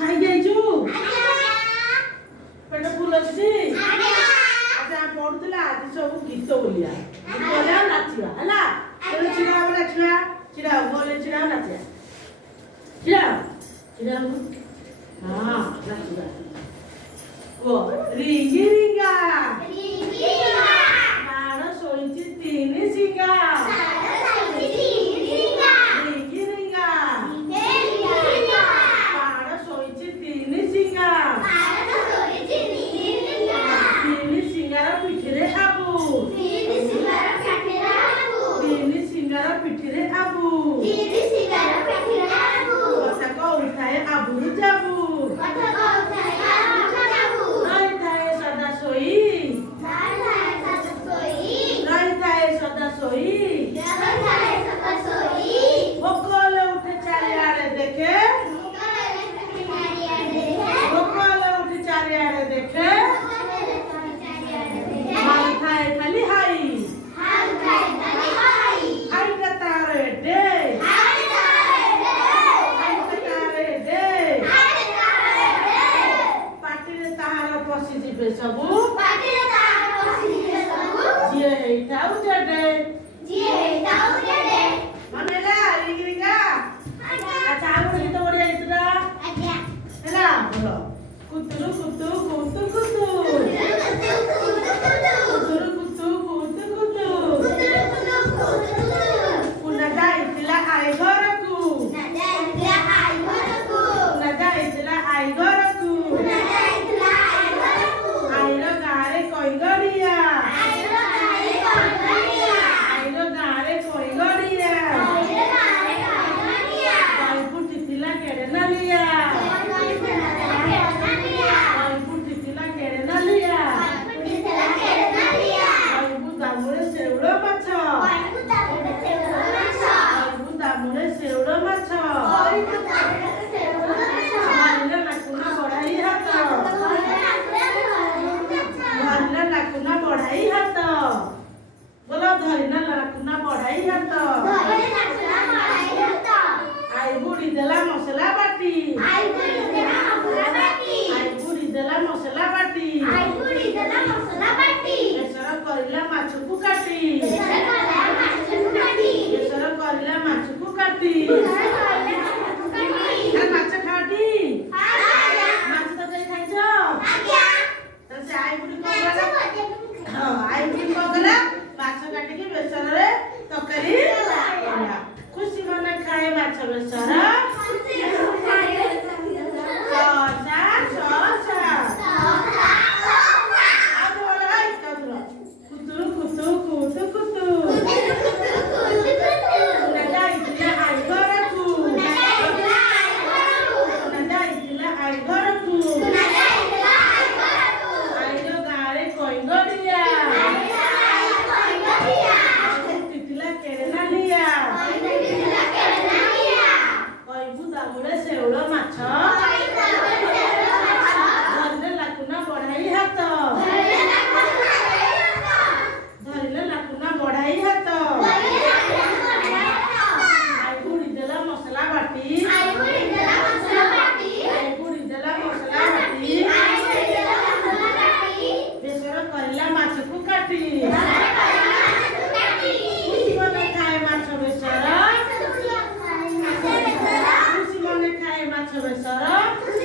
ଖାଇ ଯାଇଛୁ ପେଟ ଫୁଲ ଅଛି ଆଚ୍ଛା ପଢୁଥିଲା ଆଜି ସବୁ ଗୀତ ବୋଲିଆ ଗୀତ ଆଉ ନାଚିବା ହେଲା ଛିଡ଼ା ହବ ନାଚିବା ଛିଡ଼ା ହବ ବୋଲେ ଛିଡ଼ା ହବ ନାଚିବା ଛିଡ଼ା ହବ ହଁ ନାଚିବା କୁହ ରିଙ୍ଗି ରିଙ୍ଗା ବାଣ ଶୋଇଛି ତିନି ଶିଙ୍ଗା पिठिरे आबू कथा को उठाए आबू जाबू रही थाए सदा सोई रही थाए सदा सोई भोकले उठे चारियाड़े देखे भोकले उठे चारियाड़े देखे हाल थाए खाली हाई सबू जी हेइताउ जडे मनेला रिंगिरिंगा अच्छा आ गीत बढ़िया गीतटा हैला बोलो कुतुरु कुतु कुतु कुतु कुतुरु कुतु कुतु कुतु कुना जाइतिला आई घरकू कुना जाइतिला आई घरकू कोइगड़िया आइलो गारे कोइगड़िया कोई पुटितिला केड़े नलिया कोई पुटितिला केड़े नलिया कोई बुदामुरे सेउड़ो माछ कोई बुदामुरे सेउड़ो माछ मारिले नाकुना बड़ाई हाथ नाकुना बढ़ाई हाथ बोलो धरिना नाकुना बढ़ाई हाथ आई बुड़ी देला मसला बाटी आई बुड़ी देला मसला बाटी बेसर करिला माछ को काटी बेसर करिला माछ को काटी माछ खाटी माछ तो जाई खाइछो से आई बुड़ी हाँ आई बुड़ी कगला माछ काटिकी बेसर रे तकारी खुशी मने खाए माछ बेसर कुतु कुतु कुतु कुतु बेसर